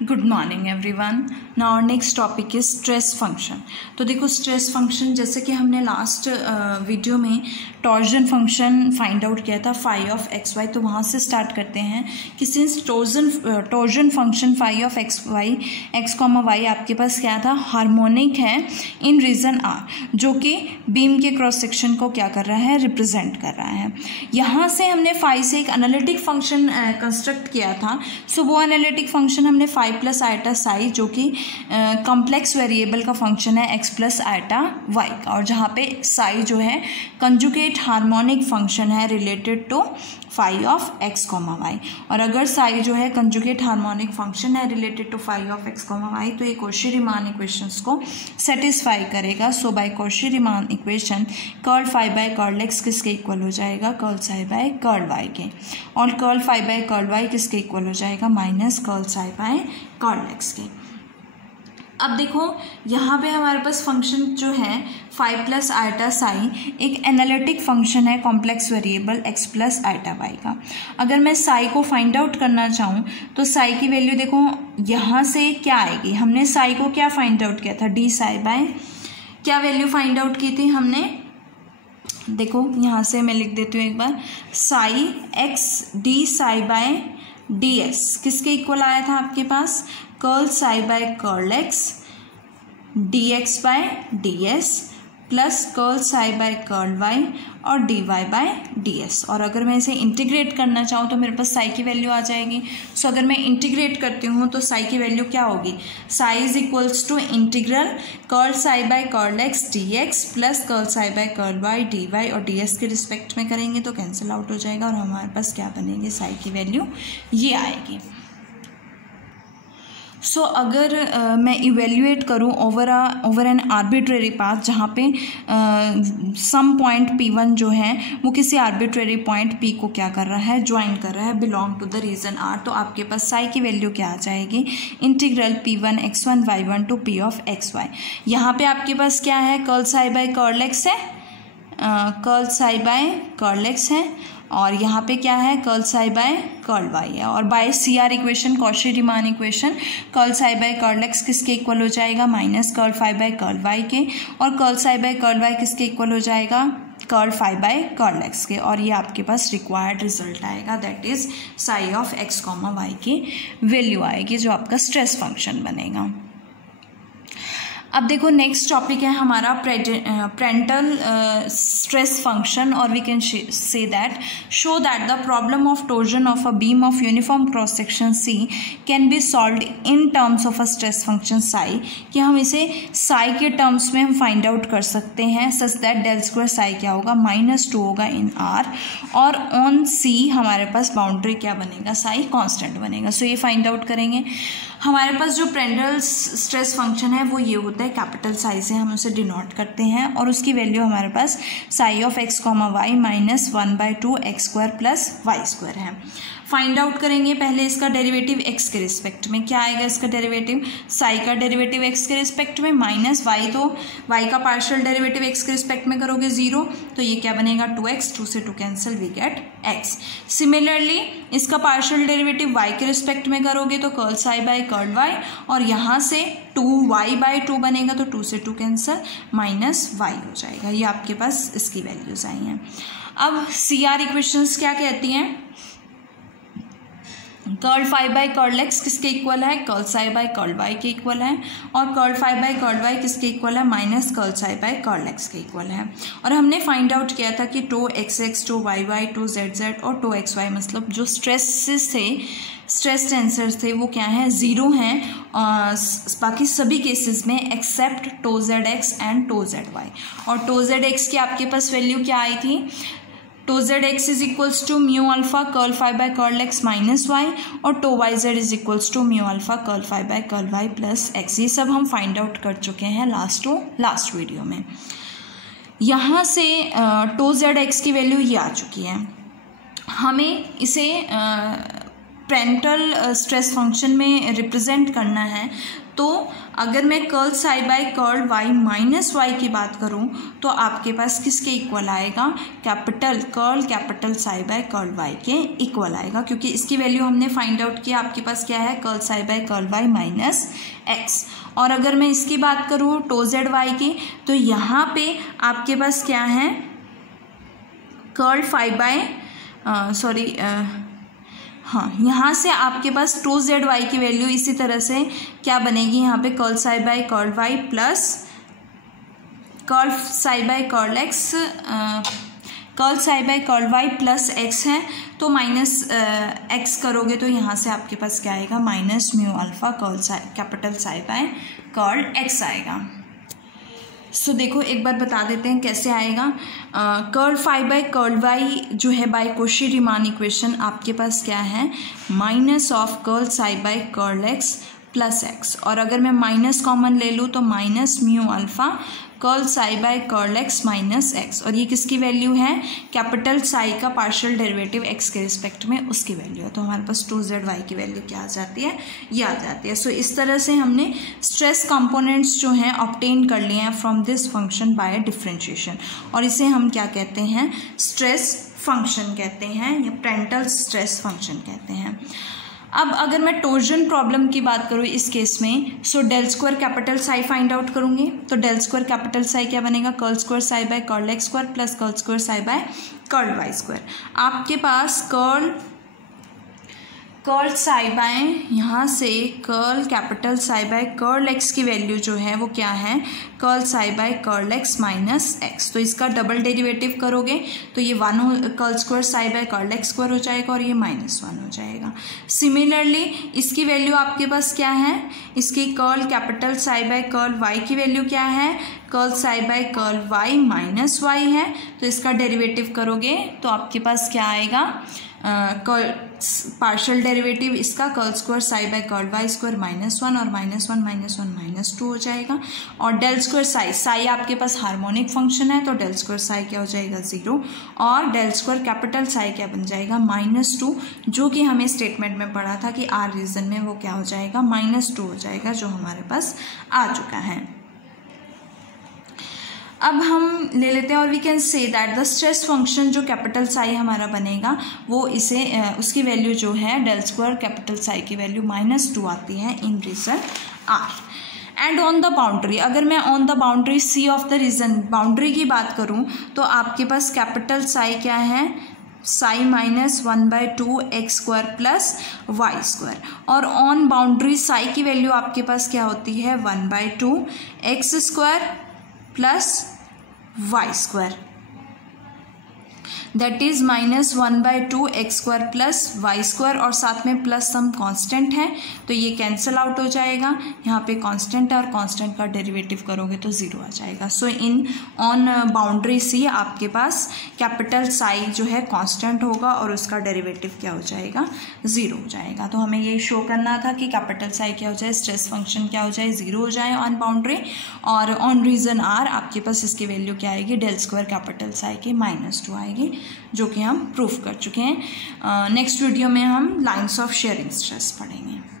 Good morning everyone. Now our next topic is stress function. तो देखो stress function जैसे कि हमने लास्ट वीडियो में टॉर्जन फंक्शन फाइंड आउट किया था फाई ऑफ एक्स वाई, तो वहाँ से स्टार्ट करते हैं कि since torsion function phi of x y x comma y आपके पास क्या था, हार्मोनिक है इन रीजन आर, जो कि बीम के क्रॉस सेक्शन को क्या कर रहा है, रिप्रेजेंट कर रहा है। यहाँ से हमने फाई से एक एनालिटिक फंक्शन कंस्ट्रक्ट किया था। सो वो एनालिटिक फंक्शन हमने फाई प्लस आयटा साई, जो कि कॉम्प्लेक्स वेरिएबल का फंक्शन है एक्स प्लस आयटा वाई का, और जहाँ पे साई जो है कंजुगेट हार्मोनिक फंक्शन है related to phi of x comma y. और अगर साई जो है कंजुगेट हार्मोनिक फंक्शन है related to phi of x comma y, तो ये कॉची-रीमान इक्वेशंस को सेटिस्फाई करेगा। So by Cauchy Riemann equation curl phi by curl x किसके इक्वल हो जाएगा, curl psi by curl y के, और curl phi by curl y किसके इक्वल हो जाएगा, minus curl psi by curl x के। अब देखो यहाँ पे हमारे पास फंक्शन जो है फाइव प्लस आयटा साई एक एनालिटिक फंक्शन है complex variable x plus iota y का। अगर मैं साई को फाइंड आउट करना चाहूँ तो साई की वैल्यू देखो यहाँ से क्या आएगी, हमने साई को क्या फाइंड आउट किया था, डी साई बाय क्या वैल्यू फाइंड आउट की थी हमने, देखो यहाँ से मैं लिख देती हूँ एक बार, psi x d psi by d x किसके इक्वल आया था आपके पास, curl psi by curl x d x by d s plus curl psi by curl y और d y by d s. और अगर मैं इसे इंटीग्रेट करना चाहूँ तो मेरे पास साई की वैल्यू आ जाएगी। सो अगर मैं इंटीग्रेट करती हूँ तो साई की वैल्यू क्या होगी, psi is equals to integral curl psi by curl x d x plus curl psi by curl y d y, और डी एस के रिस्पेक्ट में करेंगे तो कैंसिल आउट हो जाएगा और हमारे पास क्या बनेगी, साई की वैल्यू ये आएगी। सो अगर मैं इवेल्युएट करूँ ओवर एन आर्बिट्रेरी पाथ जहाँ पे सम पॉइंट P1 जो है वो किसी आर्बिट्रेरी पॉइंट P को क्या कर रहा है, ज्वाइन कर रहा है belong to the region R, तो आपके पास साई की वैल्यू क्या आ जाएगी, integral P1 x1 y1 to P of x y. यहाँ पे आपके पास क्या है, curl psi by curl x है, curl psi by curl x है, और यहाँ पे क्या है, curl psi by curl y है, और by C R equation Cauchy Riemann equation curl psi by curl x किसके इक्वल हो जाएगा, minus curl phi by curl y के, और curl psi by curl y किसके इक्वल हो जाएगा, curl phi by curl x के, और ये आपके पास रिक्वायर्ड रिजल्ट आएगा, that is psi of x comma y की वैल्यू आएगी जो आपका स्ट्रेस फंक्शन बनेगा। अब देखो नेक्स्ट टॉपिक है हमारा प्रेंटल स्ट्रेस फंक्शन, और we can say that show that the problem of torsion of a beam of uniform cross section C can be solved in terms of a stress function psi, कि हम इसे साई के terms में हम find out कर सकते हैं such that del square psi क्या होगा, -2 होगा इन आर, और ऑन सी हमारे पास बाउंड्री क्या बनेगा, साई कांस्टेंट बनेगा। सो ये फाइंड आउट करेंगे। हमारे पास जो प्रेंटल स्ट्रेस फंक्शन है वो ये होता है, कैपिटल साई से हम उसे डिनोट करते हैं, और उसकी वैल्यू हमारे पास psi of x comma y -1/2 x square plus y square है। फाइंड आउट करेंगे पहले इसका डेरिवेटिव एक्स के रिस्पेक्ट में, क्या आएगा इसका डेरिवेटिव, साई का डेरिवेटिव एक्स के रिस्पेक्ट में माइनस वाई, तो वाई का पार्शियल डेरिवेटिव एक्स के रिस्पेक्ट में करोगे 0, तो ये क्या बनेगा 2x, 2 से 2 cancel, we get x। Similarly इसका पार्शियल डेरिवेटिव वाई के रिस्पेक्ट में करोगे तो curl psi by curl y, और यहाँ से 2y/2 बनेगा तो 2 से 2 कैंसिल, -y हो जाएगा। ये आपके पास इसकी वैल्यूज आई हैं। अब सी आर इक्वेशंस क्या कहती हैं, curl phi by curl x किसके इक्वल है, curl psi by curl y के इक्वल है, और curl phi by curl y किसके इक्वल है, minus curl psi by curl x के इक्वल है। और हमने फाइंड आउट किया था कि 2xx 2yy 2zz और 2xy मतलब जो स्ट्रेसेस थे, स्ट्रेस टेंसर्स थे वो क्या हैं, 0 हैं बाकी सभी केसेस में except tau Z x and tau z y. और टो जेड एक्स की आपके पास वैल्यू क्या आई थी, tau Z x is equals to mu alpha curl phi by curl x minus y, और tau y z is equals to mu alpha curl phi by curl y plus x. ये सब हम find out कर चुके हैं last video में। यहाँ से टो जेड एक्स की वैल्यू ये आ चुकी है, हमें इसे प्रेंटल स्ट्रेस फंक्शन में रिप्रेजेंट करना है, तो अगर मैं curl psi by curl y minus y की बात करूं तो आपके पास किसके इक्वल आएगा, capital curl capital psi by curl y के इक्वल आएगा, क्योंकि इसकी वैल्यू हमने फाइंड आउट किया। आपके पास क्या है, curl psi by curl y minus x. और अगर मैं इसकी बात करूँ टो जेड वाई की, तो यहाँ पे आपके पास क्या है, कर्ल फाई बाय हाँ, यहाँ से आपके पास टू जेड वाई की वैल्यू इसी तरह से क्या बनेगी, यहाँ पे curl psi by curl y plus curl psi by curl x, curl psi by curl y plus x है, तो माइनस एक्स करोगे तो यहाँ से आपके पास क्या आएगा, minus mu alpha curl psi capital psi by curl x आएगा। सो देखो एक बार बता देते हैं कैसे आएगा। Curl phi by curl y जो है बाय कोशी रीमान इक्वेशन आपके पास क्या है, minus of curl psi by curl x plus x, और अगर मैं माइनस कॉमन ले लूँ तो minus mu alpha curl psi by curl x minus x, और ये किसकी वैल्यू है, कैपिटल साई का पार्शियल डेरिवेटिव एक्स के रिस्पेक्ट में उसकी वैल्यू है। तो हमारे पास टू जेड वाई की वैल्यू क्या आ जाती है, ये आ जाती है। सो इस तरह से हमने स्ट्रेस कंपोनेंट्स जो हैं ऑब्टेन कर लिए हैं from this function by differentiation, और इसे हम क्या कहते हैं, स्ट्रेस फंक्शन कहते हैं या प्रेंटल स्ट्रेस फंक्शन कहते हैं। अब अगर मैं टोर्जन प्रॉब्लम की बात करूँ इस केस में, so del square capital psi find out करूँगी, तो डेल स्क्वायर कैपिटल साई क्या बनेगा, curl square psi by curl x square plus curl square psi by curl y square. आपके पास कर्ल साई बाय यहाँ से curl capital psi by curl x की value जो है वो क्या है, curl psi by curl x minus x, तो इसका डबल डेरिवेटिव करोगे तो ये वन हो, curl square psi by curl x square हो जाएगा और ये माइनस वन हो जाएगा। सिमिलरली इसकी वैल्यू आपके पास क्या है, इसकी curl capital psi by curl y की वैल्यू क्या है, curl psi by curl y minus y है, तो इसका डेरिवेटिव करोगे तो आपके पास क्या आएगा, पार्शियल डेरिवेटिव इसका curl square psi by curl y square minus one, और माइनस वन माइनस टू हो जाएगा। और डेल स्क्वायर साई आपके पास हार्मोनिक फंक्शन है, तो डेल स्क्वायर साई क्या हो जाएगा, जीरो, और डेल स्क्वायर कैपिटल साई क्या बन जाएगा, माइनस टू, जो कि हमें स्टेटमेंट में पढ़ा था कि आर रीजन में वो क्या हो जाएगा, माइनस टू हो जाएगा, जो हमारे पास आ चुका है। अब हम ले लेते हैं और we can say that the stress function जो कैपिटल साई हमारा बनेगा वो इसे उसकी वैल्यू जो है डेल स्क्वायर कैपिटल साई की वैल्यू माइनस टू आती है in region R. And on the boundary, अगर मैं on the boundary C of the region boundary की बात करूं तो आपके पास कैपिटल साई क्या है, psi minus one by two x square plus y square, और ऑन बाउंड्री साई की वैल्यू आपके पास क्या होती है, one by two x square plus y square, that is minus one by two x square plus y square, और साथ में प्लस सम कांस्टेंट है तो ये कैंसिल आउट हो जाएगा, यहाँ पे कांस्टेंट है और कांस्टेंट का डेरिवेटिव करोगे तो जीरो आ जाएगा। सो इन ऑन बाउंड्री सी आपके पास कैपिटल साई जो है कांस्टेंट होगा और उसका डेरिवेटिव क्या हो जाएगा, जीरो हो जाएगा। तो हमें ये शो करना था कि कैपिटल साई क्या हो जाए, स्ट्रेस फंक्शन क्या हो जाए, जीरो हो जाए ऑन बाउंड्री, और ऑन रीजन आर आपके पास इसकी वैल्यू क्या आएगी, डेल स्क्वायर कैपिटल साई की माइनस टू आएगी, जो कि हम प्रूफ कर चुके हैं। नेक्स्ट वीडियो में हम लाइंस ऑफ शेयरिंग स्ट्रेस पढ़ेंगे।